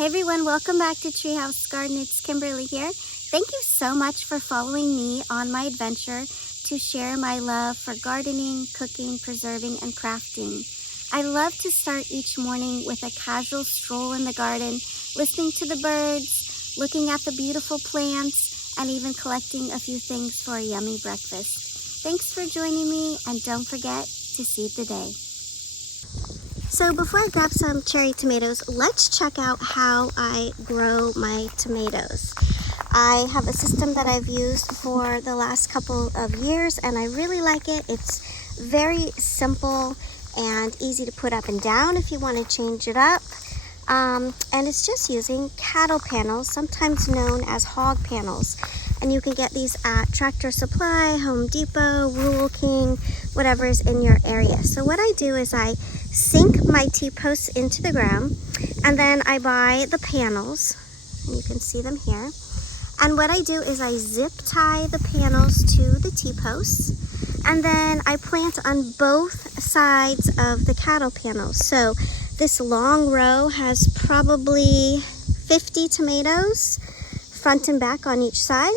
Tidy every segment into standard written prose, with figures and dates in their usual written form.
Hey everyone, welcome back to Treehouse Garden. It's Kimberly here. Thank you so much for following me on my adventure to share my love for gardening, cooking, preserving, and crafting. I love to start each morning with a casual stroll in the garden, listening to the birds, looking at the beautiful plants, and even collecting a few things for a yummy breakfast. Thanks for joining me, and don't forget to seed the day. So before I grab some cherry tomatoes, let's check out how I grow my tomatoes. I have a system that I've used for the last couple of years and I really like it. It's very simple and easy to put up and down if you want to change it up. And it's just using cattle panels, sometimes known as hog panels. And you can get these at Tractor Supply, Home Depot, Rural King, whatever is in your area. So what I do is I sink my T-posts into the ground, and then I buy the panels, and you can see them here. And what I do is I zip tie the panels to the T-posts, and then I plant on both sides of the cattle panels. So this long row has probably 50 tomatoes, front and back on each side,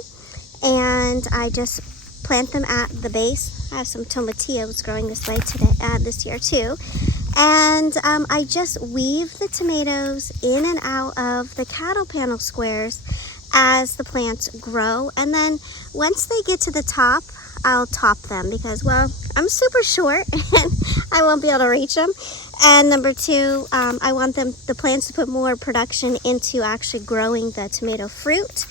and I just plant them at the base. I have some tomatillos growing this way today, this year too. And I just weave the tomatoes in and out of the cattle panel squares as the plants grow. And then once they get to the top, I'll top them because, well, I'm super short and I won't be able to reach them. And number two, I want the plants to put more production into actually growing the tomato fruit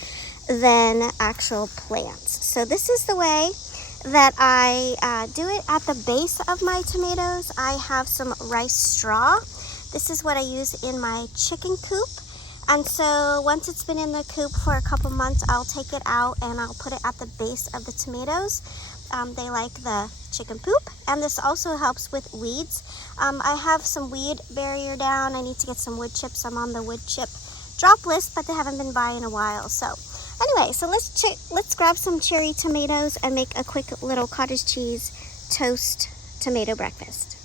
than actual plants. So this is the way that I do it. At the base of my tomatoes, I have some rice straw. This is what I use in my chicken coop. And so once it's been in the coop for a couple months, I'll take it out and I'll put it at the base of the tomatoes. They like the chicken poop, and this also helps with weeds. I have some weed barrier down. I need to get some wood chips. I'm on the wood chip drop list, but they haven't been by in a while. So anyway, so let's grab some cherry tomatoes and make a quick little cottage cheese toast tomato breakfast.